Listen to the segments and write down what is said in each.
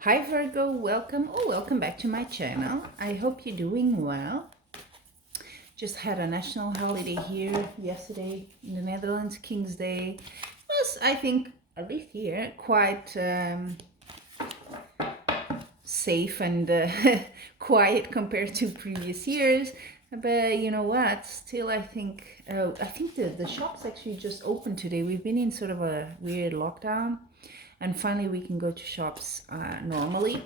Hi Virgo, welcome back to my channel. I hope you're doing well. Just had a national holiday here yesterday in the Netherlands. King's Day was, I think, at least here, quite safe and quiet compared to previous years. But you know what? Still, I think the shops actually just opened today. We've been in sort of a weird lockdown, and finally we can go to shops normally,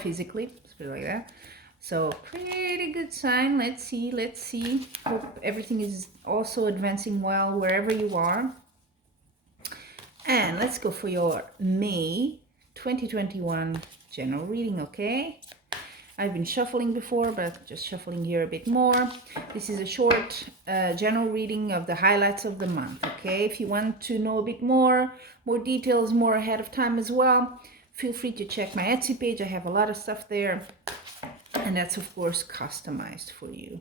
physically, let's put it like that. So pretty good sign. Let's see. Hope everything is also advancing well wherever you are. And let's go for your May 2021 general reading, okay? I've been shuffling before, but just shuffling here a bit more. This is a short general reading of the highlights of the month, okay? If you want to know a bit more details, more ahead of time as well, feel free to check my Etsy page. I have a lot of stuff there, and that's of course customized for you.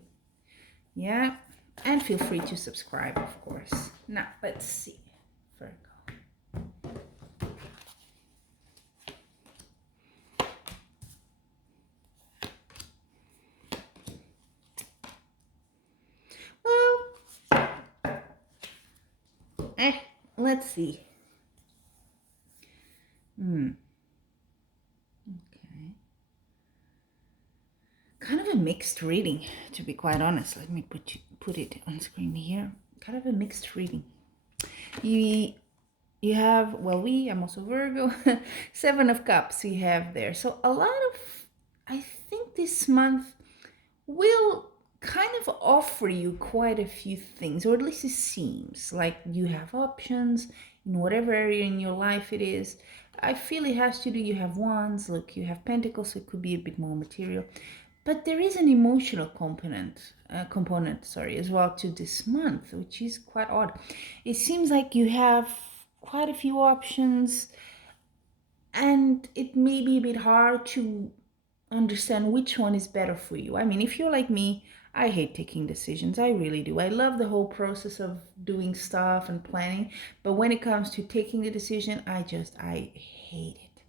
Yeah, and feel free to subscribe, of course. Now, let's see. Virgo. Well, let's see. Okay. Kind of a mixed reading, to be quite honest. Let me put it on screen here. Kind of a mixed reading. You have, well, I'm also Virgo, Seven of Cups we have there. So a lot of, I think this month will kind of offer you quite a few things, or at least it seems like you have options in whatever area in your life it is. I feel it has to do, you have wands, look, you have pentacles, so it could be a bit more material. But there is an emotional component, as well to this month, which is quite odd. It seems like you have quite a few options, and it may be a bit hard to understand which one is better for you. I mean, if you're like me, I hate taking decisions. I really do. I love the whole process of doing stuff and planning, but when it comes to taking the decision, I hate it.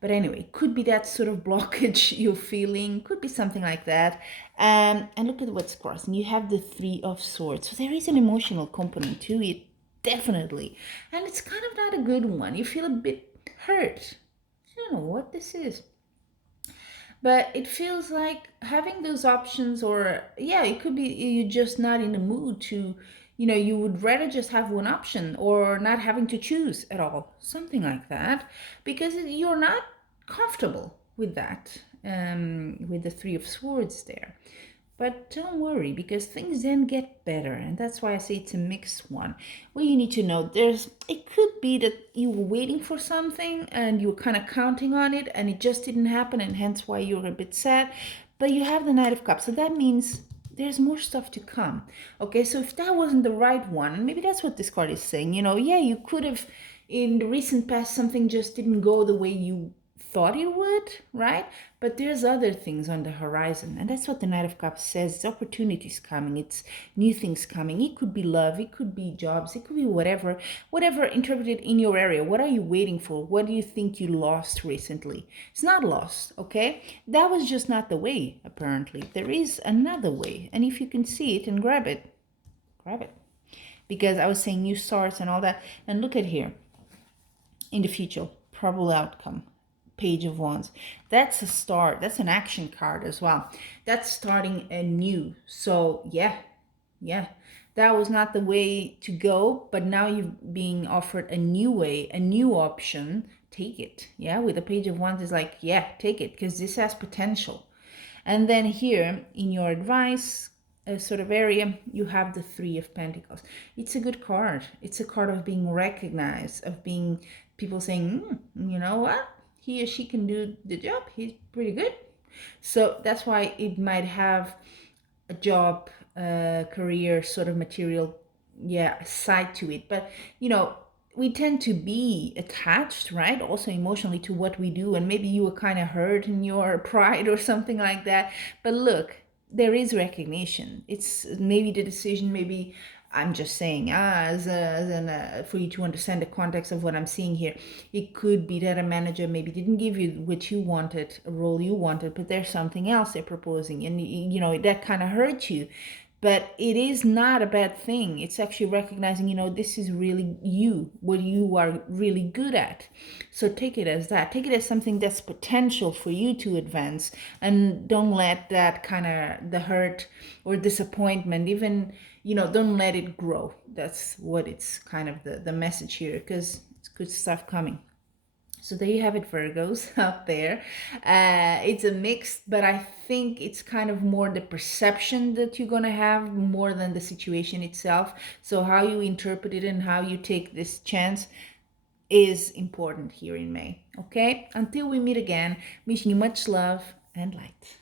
But anyway, could be that sort of blockage you're feeling, could be something like that. And look at what's crossing. You have the Three of Swords. So there is an emotional component to it, definitely. And it's kind of not a good one. You feel a bit hurt. I don't know what this is. But it feels like having those options, or yeah, it could be you're just not in the mood to, you would rather just have one option or not having to choose at all, something like that, because you're not comfortable with that, with the Three of Swords there. But don't worry, because things then get better, and that's why I say it's a mixed one. Well, you need to know, it could be that you were waiting for something and you were kind of counting on it and it just didn't happen, and hence why you're a bit sad. But you have the Knight of Cups, so that means there's more stuff to come. Okay, so if that wasn't the right one, and maybe that's what this card is saying, yeah, you could have, in the recent past, something just didn't go the way you thought it would, right? But there's other things on the horizon, and that's what the Knight of Cups says. It's opportunities coming, it's new things coming. It could be love, it could be jobs, it could be whatever interpreted in your area. What are you waiting for? What do you think you lost recently? It's not lost, okay? That was just not the way, apparently. There is another way, and if you can see it and grab it, because I was saying new starts and all that. And look at here, in the future, probable outcome, Page of Wands. That's a start. That's an action card as well. That's starting anew. So yeah, that was not the way to go, but now you're being offered a new way, a new option. Take it. Yeah, with the Page of Wands is like, yeah, take it, because this has potential. And then here in your advice sort of area, you have the Three of Pentacles. It's a good card. It's a card of being recognized, of being people saying, you know what? He or she can do the job. He's pretty good. So that's why it might have a job, career sort of material, side to it. But, we tend to be attached, right? Also emotionally to what we do. And maybe you were kind of hurt in your pride or something like that. But look, there is recognition. It's maybe the decision, maybe I'm just saying, for you to understand the context of what I'm seeing here, it could be that a manager maybe didn't give you what you wanted, a role you wanted, but there's something else they're proposing, and that kind of hurts you. But it is not a bad thing. It's actually recognizing, this is really you, what you are really good at. So take it as that. Take it as something that's potential for you to advance, and don't let that kind of the hurt or disappointment, even, don't let it grow. That's what it's kind of the message here, because it's good stuff coming. So there you have it, Virgos out there. It's a mix, but I think it's kind of more the perception that you're going to have more than the situation itself. So how you interpret it and how you take this chance is important here in May. Okay? Until we meet again, wishing you much love and light.